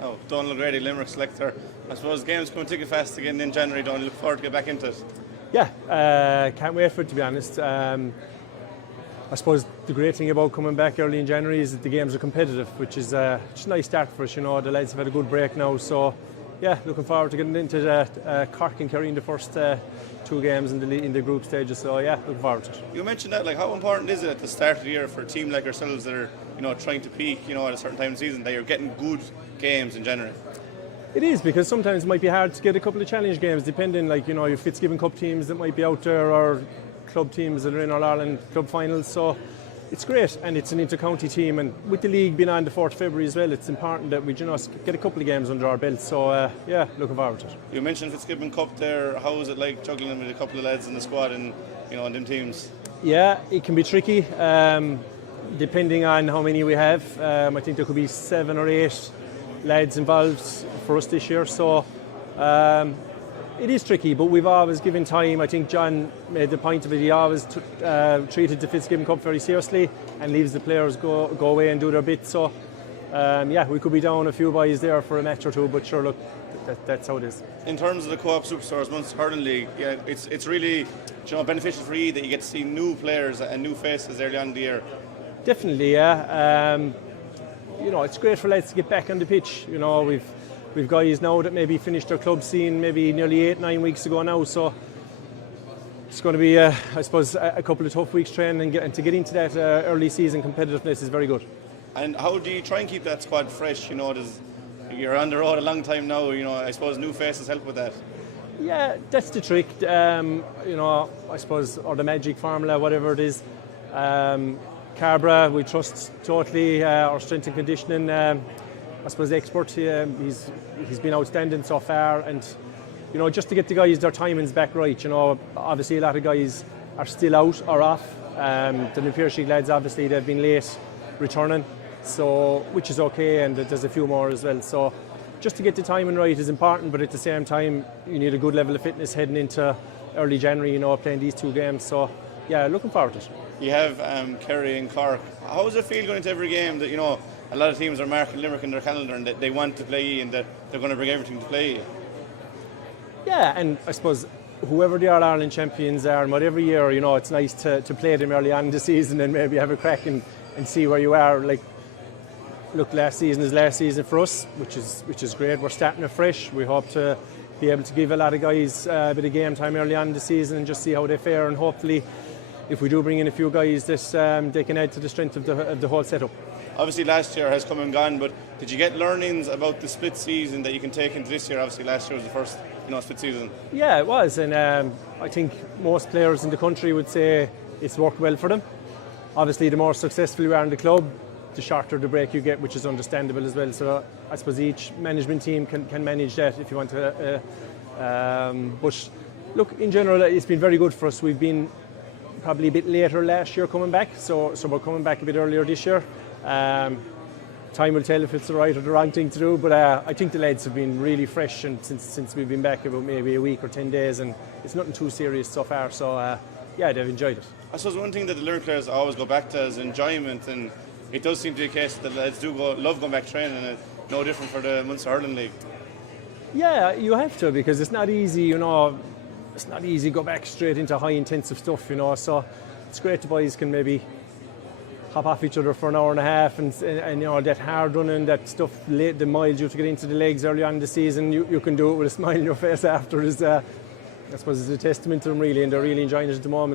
Oh, Donal O'Grady, Limerick selector. I suppose games coming thick and fast again in January. Don't you look forward to get back into it? Yeah, can't wait for it, to be honest. I suppose the great thing about coming back early in January is that the games are competitive, which is a nice start for us. You know, the lads have had a good break now, so yeah, looking forward to getting into the Cork and carrying the first 2 games in the group stages. So yeah, looking forward to it. You mentioned that, like, how important is it at the start of the year for a team like ourselves that are, you know, trying to peak, you know, at a certain time of the season, that you're getting good games in January? It is, because sometimes it might be hard to get a couple of challenge games, depending, like, you know, your Fitzgibbon Cup teams that might be out there, or club teams that are in All-Ireland club finals. So it's great, and it's an inter-county team, and with the league being on the 4th of February as well, it's important that we, you know, get a couple of games under our belt. So yeah, looking forward to it. You mentioned Fitzgibbon Cup there. How is it like juggling with a couple of lads in the squad and, you know, in them teams? Yeah, it can be tricky, depending on how many we have. I think there could be 7 or 8 lads involved for us this year, so it is tricky, but we've always given time. I think John made the point of it. He always treated the Fitzgibbon Cup very seriously and leaves the players go away and do their bit. So yeah, we could be down a few boys there for a match or two, but sure, look, that's how it is. In terms of the co-op Superstores Munster Hurling League, yeah, it's really, you know, beneficial for you that you get to see new players and new faces early on in the year. Definitely, yeah. You know, it's great for lads to get back on the pitch. You know, we've guys now that maybe finished their club scene maybe nearly 8-9 weeks ago now, so it's going to be, I suppose, a couple of tough weeks training, and to get into that early season competitiveness is very good. And how do you try and keep that squad fresh? You know, you're on the road a long time now. You know, I suppose new faces help with that. Yeah, that's the trick. You know, I suppose, or the magic formula, whatever it is. Cabra, we trust totally. Our strength and conditioning, I suppose, the expert. He's been outstanding so far, and you know, just to get the guys their timings back right. You know, obviously a lot of guys are still out or off. The Limerick lads, obviously, they've been late returning, so which is okay, and there's a few more as well. So just to get the timing right is important, but at the same time, you need a good level of fitness heading into early January. You know, playing these 2 games. So yeah, looking forward to it. You have Kerry and Cork. How does it feel going into every game that, you know, a lot of teams are marking Limerick in their calendar and that they want to play you and that they're going to bring everything to play you? Yeah, and I suppose whoever the All-Ireland champions are, and whatever year, you know, it's nice to play them early on in the season and maybe have a crack and see where you are. Like, look, last season is last season for us, which is great. We're starting afresh. We hope to be able to give a lot of guys a bit of game time early on in the season and just see how they fare, and hopefully, if we do bring in a few guys, they can add to the strength of the whole setup. Obviously last year has come and gone, but did you get learnings about the split season that you can take into this year? Obviously last year was the first, you know, split season. Yeah, it was, and I think most players in the country would say it's worked well for them. Obviously, the more successful you are in the club, the shorter the break you get, which is understandable as well. So I suppose each management team can manage that if you want to. But look, in general, it's been very good for us. We've been probably a bit later last year coming back, so we're coming back a bit earlier this year. Time will tell if it's the right or the wrong thing to do, but I think the lads have been really fresh, and since we've been back about maybe a week or 10 days, and it's nothing too serious so far, so yeah, they've enjoyed it. I suppose one thing that the Limerick players always go back to is enjoyment, and it does seem to be the case that the lads do love going back training, and it's no different for the Munster Hurling League. Yeah, you have to, because it's not easy, you know. It's not easy to go back straight into high intensive stuff, you know, so it's great the boys can maybe hop off each other for an hour and a half, and you know, that hard running, that stuff, the miles you have to get into the legs early on in the season, you can do it with a smile on your face after. I suppose it's a testament to them, really, and they're really enjoying it at the moment.